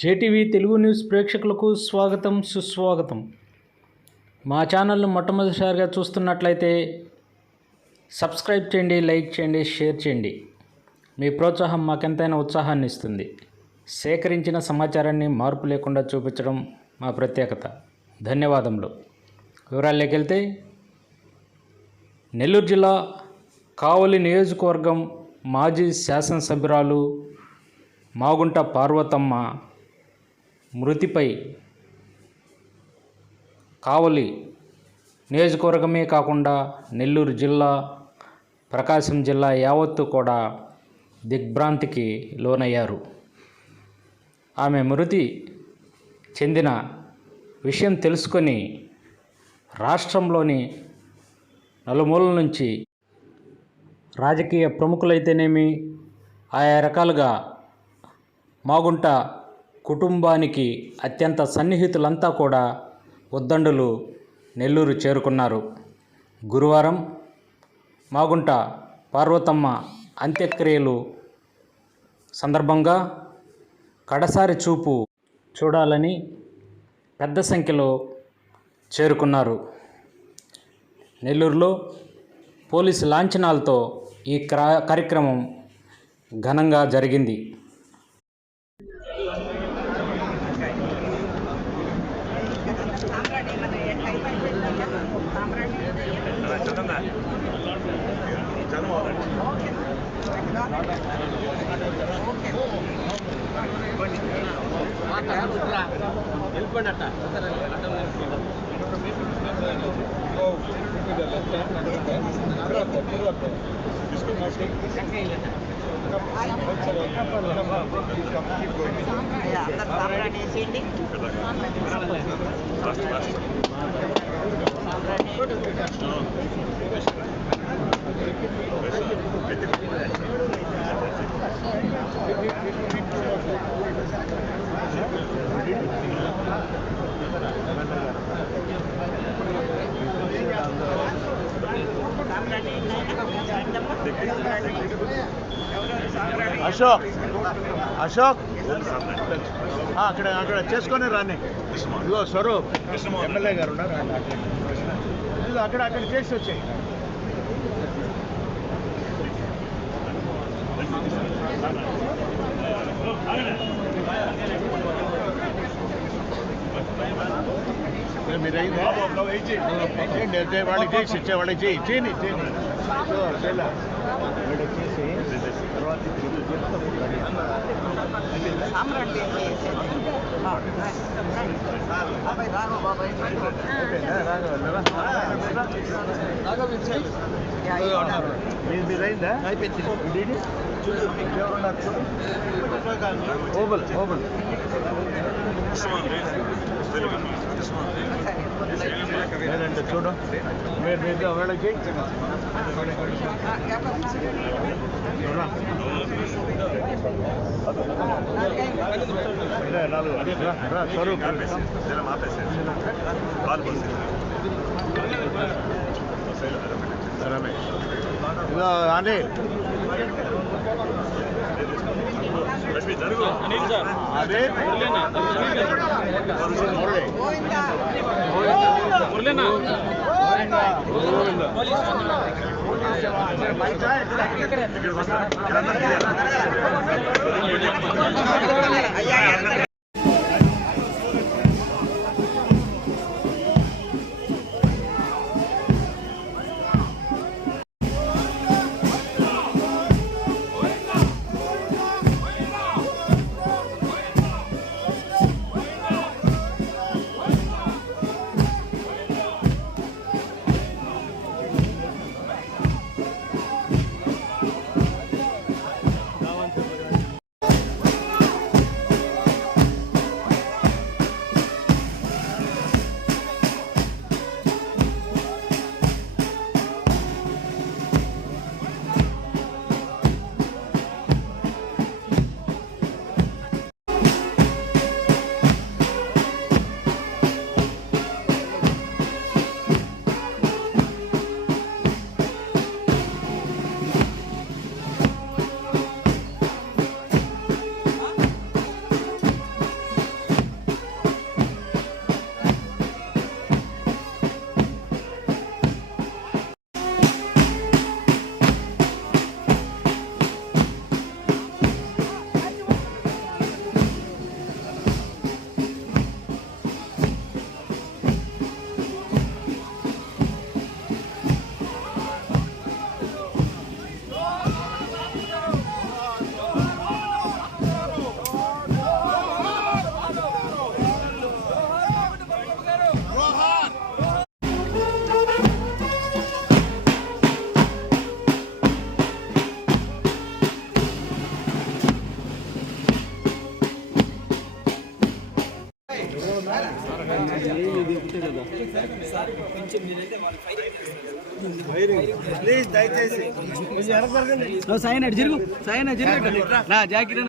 JTV Telugu news ప్రేక్షకులకు స్వాగతం సుస్వాగతం. మా ఛానల్ను మొట్టమొదటిసారిగా చూస్తున్నట్లయితే సబ్స్క్రైబ్ చేయండి, లైక్ చేయండి, షేర్ చేయండి. మీ ప్రోత్సాహం మాకెంతైనా ఉత్సాహాన్ని ఇస్తుంది. సేకరించిన సమాచారాన్ని మార్పు లేకుండా చూపించడం మా ప్రత్యేకత. ధన్యవాదములు. వివరాల్లోకి వెళ్తే, నెల్లూరు జిల్లా కావలి నియోజకవర్గం మాజీ శాసనసభ్యురాలు మాగుంట పార్వతమ్మ మృతిపై కావలి నియోజకవర్గమే కాకుండా నెల్లూరు జిల్లా, ప్రకాశం జిల్లా యావత్తు కూడా దిగ్భ్రాంతికి లోనయ్యారు. ఆమె మృతి చెందిన విషయం తెలుసుకొని రాష్ట్రంలోని నలుమూలల నుంచి రాజకీయ ప్రముఖులైతేనేమి, ఆయా రకాలుగా మాగుంట కుటుంబానికి అత్యంత సన్నిహితులంతా కూడా ఉద్దండులు నెల్లూరు చేరుకున్నారు. గురువారం మాగుంట పార్వతమ్మ అంత్యక్రియలు సందర్భంగా కడసారి చూపు చూడాలని పెద్ద సంఖ్యలో చేరుకున్నారు. నెల్లూరులో పోలీసు లాంఛనాలతో ఈ కార్యక్రమం ఘనంగా జరిగింది. అశోక్ అశోక్ అక్కడ అక్కడ చేసుకొని రాని ఇదిగో స్వరూప్ ఎమ్మెల్యే గారు ఉన్నారు, అక్కడ అక్కడ చేసి వచ్చాయి. మీరు అయింది వాళ్ళకి చేసి ఇచ్చే వాళ్ళకి చేయని చేసి తర్వాత మీరు అయిందా అయిపోయింది. ఓబల్ ఓబల్ లేదంటే చూడు మీరు మీరు వాళ్ళకి స్వరూప్ అని అదే ప్లీజ్ దయచేసి సాయి నడు జరుగు సాయి నడు జరుగు రా జాకిర్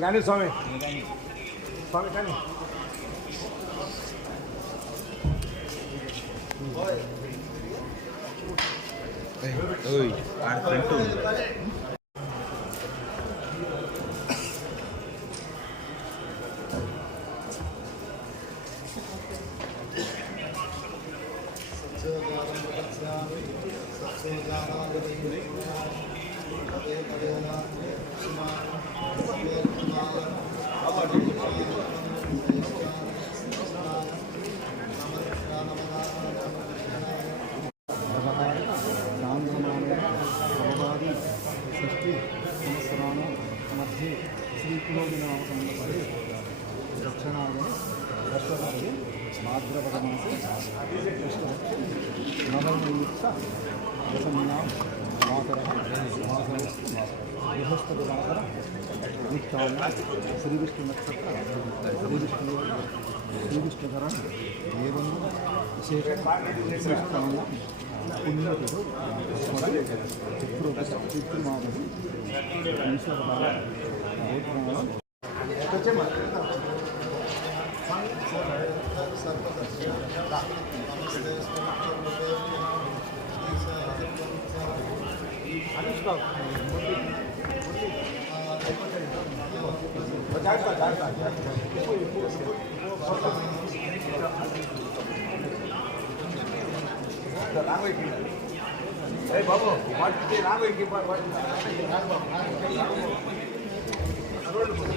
కానీ స్వామి స్వామి కానీ శ్రీవిష్ణు నక్షత్ర శ్రీవిష్ణుధర ఏవం విశేష పుణ్యతుడు చిత్రమావధి ఈశ్వర బాబు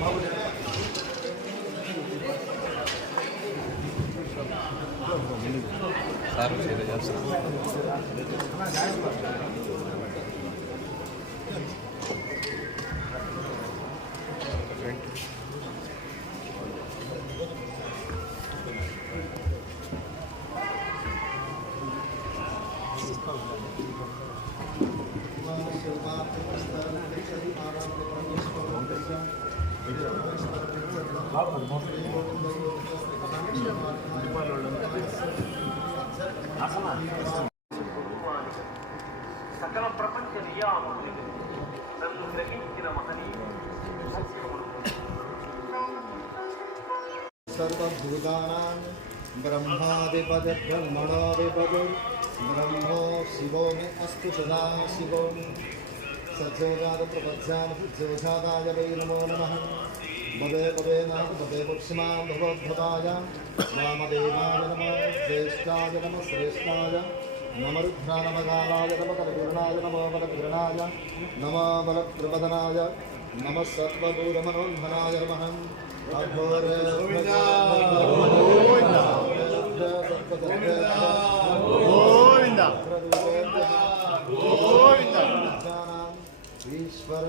రాంగ్ సార్ చేరే చేస్తారు సకల ప్రపంచ నియామకులు నన్ను గ్రహించిన మహనీయుడు सर्वभूतानां ब्रह्मादिपद ब्रह्मो शिवो मे अस्तु सदा शिवो सज्जोजातप्रपद्यां सज्जोजाताय वै नमो नमः भवे भवे नाम भवे पुक्ष्मां भवद्भवाय वामदेवाय नमः ज्येष्ठाय नमः श्रेष्ठाय नमः रुद्राय नमः कालाय नमः कलकिरणाय नमः बलकिरणाय नमः बलप्रवदनाय नमः सर्वभूतमनोन्मनाय नमः ईश्वर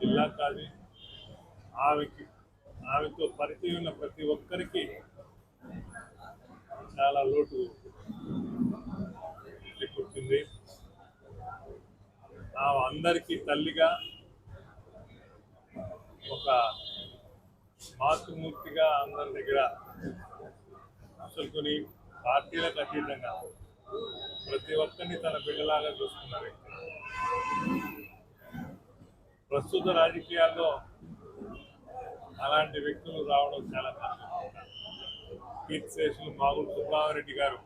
జిల్లా కాదు ఆమెతో పరిచయం ఉన్న ప్రతి ఒక్కరికి చాలా లోటు కూర్చుంది. ఆమె అందరికీ తల్లిగా, ఒక మాతృమూర్తిగా అందరి దగ్గర అసలుకొని పార్టీలకు అతీతంగా ప్రతి ఒక్కరిని తన బిడ్డలాగా చూసుకున్న వ్యక్తి. ప్రస్తుత రాజకీయాల్లో అలాంటి వ్యక్తులు రావడం చాలా కష్టం. కీర్తిశేషులు మాగుడు సుబ్రహ్మరెడ్డి గారు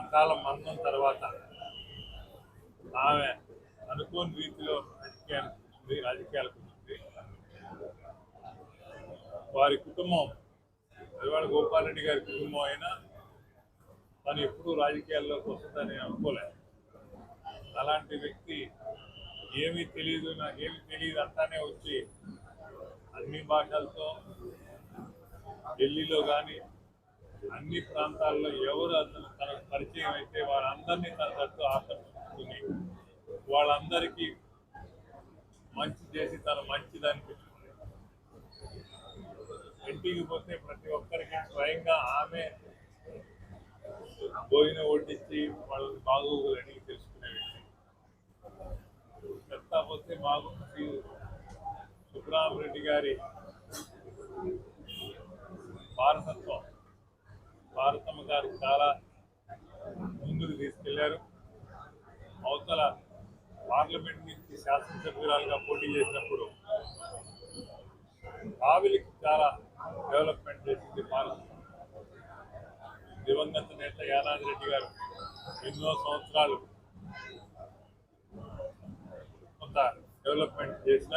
అకాల మరణం తర్వాత ఆమె అనుకోని రీతిలో రాజకీయాలకు వచ్చింది. వారి కుటుంబం అదివాడ గోపాల్ రెడ్డి గారి కుటుంబం అయినా తను ఎప్పుడూ రాజకీయాల్లోకి వస్తుందని అనుకోలేదు. అలాంటి వ్యక్తి ఏమీ తెలియదు, నాకేమీ తెలియదు అంతానే వచ్చి అన్ని భాషలతో ఢిల్లీలో కానీ అన్ని ప్రాంతాల్లో ఎవరు అతను తనకు పరిచయం అయితే వారందరినీ తన తట్టు ఆకర్షించుకుని వాళ్ళందరికీ మంచి చేసి తను మంచిదని పెట్టుకుంది. ఇంటికి పోతే ప్రతి ఒక్కరికి స్వయంగా ఆమె భోజనం వడ్డించి వాళ్ళని బాగోగులు అడిగి తెలుసుకునే వ్యక్తి. చెప్తా పోతే మాగుంటి సుబ్రహ్మరెడ్డి గారి వారసత్వం భారతమ్మ గారు చాలా ముందుకు తీసుకెళ్లారు. అవతల పార్లమెంట్ నుంచి శాసనసభ్యురాలుగా పోటీ చేసినప్పుడు కావిలికి చాలా డెవలప్మెంట్ చేసింది భారత. దివంగత నేత యానాది రెడ్డి గారు ఎన్నో సంవత్సరాలు కొంత డెవలప్మెంట్ చేసిన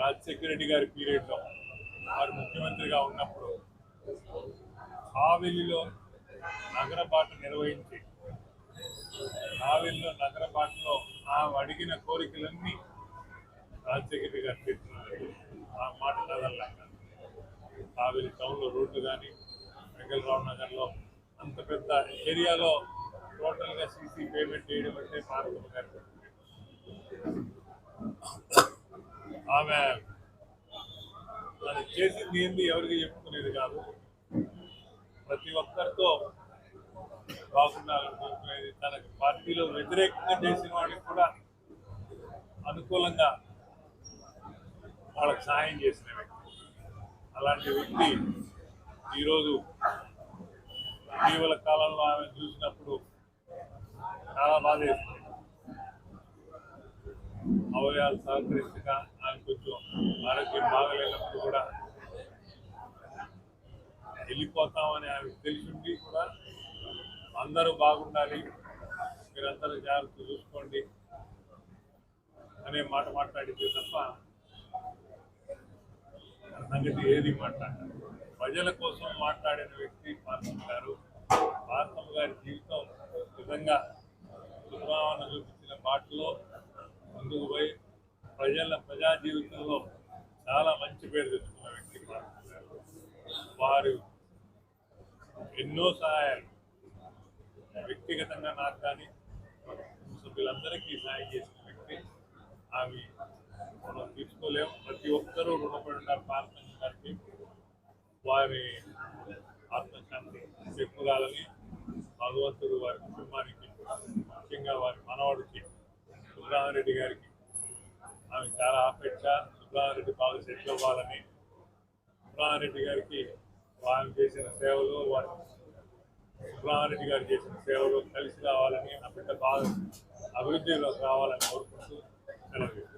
రాజశేఖర రెడ్డి గారి పీరియడ్లో వారు ముఖ్యమంత్రిగా ఉన్నప్పుడు కావిలిలో నగరబాట నిర్వహించి కావిలిలో నగరబాటలో ఆమె అడిగిన కోరికలన్నీ రాజశేఖర రెడ్డి గారు తీర్చున్నారు. ఆ మాట కదల్లాక కావిలి టౌన్లో రోడ్లు కానీ వెంకటరావు నగర్లో అంత పెద్ద ఏరియాలో టోటల్గా సీసీ పేమెంట్ చేయడం అంటే భారతమ్మ గారు. ఆమె చేసింది ఏంది ఎవరికి చెప్పుకునేది కాదు. ప్రతి ఒక్కరితో బాగుండాలని కోరుకునేది. తనకి పార్టీలో వ్యతిరేకంగా చేసిన వాడికి కూడా అనుకూలంగా వాళ్ళకి సహాయం చేసిన వ్యక్తి. అలాంటి వ్యక్తి ఈరోజు ఇటీవల కాలంలో ఆమె చూసినప్పుడు చాలా బాధ వేస్తుంది. అవయవాలు సహకరించక ఆమె కొంచెం ఆరోగ్యం బాగలేనప్పుడు కూడా వెళ్ళిపోతామని ఆమెకు తెలిసింది కూడా అందరూ బాగుండాలి, మీరందరూ జాగ్రత్త చూసుకోండి అనే మాట మాట్లాడితే తప్ప సంగతి ఏది మాట్లాడారు. ప్రజల కోసం మాట్లాడిన వ్యక్తి పార్వతమ్మ గారు. పార్వతమ్మ గారి జీవితం నిజంగా సుబ్రహ్మణ్యం చూపించిన బాటలో ముందుకు పోయి ప్రజా జీవితంలో చాలా మంచి పేరు తెచ్చుకున్న వ్యక్తి పార్వతమ్మ గారు. వారు ఎన్నో సహాయాలు వ్యక్తిగతంగా నాకు కానీ సభ్యులందరికీ సహాయం చేసిన వ్యక్తి. అవి మనం తీసుకోలేము. ప్రతి ఒక్కరూ రుణపడి ఉన్నారు పార్వతమ్మ గారికి. వారి ఆత్మశాంతి చెప్పుకోవాలని భగవంతుడు వారి కుటుంబానికి, ముఖ్యంగా వారి మనవాడికి సుబ్రహ్మణ్యరెడ్డి గారికి ఆమె చాలా ఆపేక్ష. సుబ్రహ్మణ్యరెడ్డి బాగా సెటిల్ అవ్వాలని, సుబ్రహ్మణ్యరెడ్డి గారికి వారు చేసిన సేవలు, వారి సుబ్రహ్మణ్యరెడ్డి గారు చేసిన సేవలు కలిసి రావాలని, నా బిడ్డ బాగా అభివృద్ధిలో రావాలని కోరుకుంటూ సెలవు.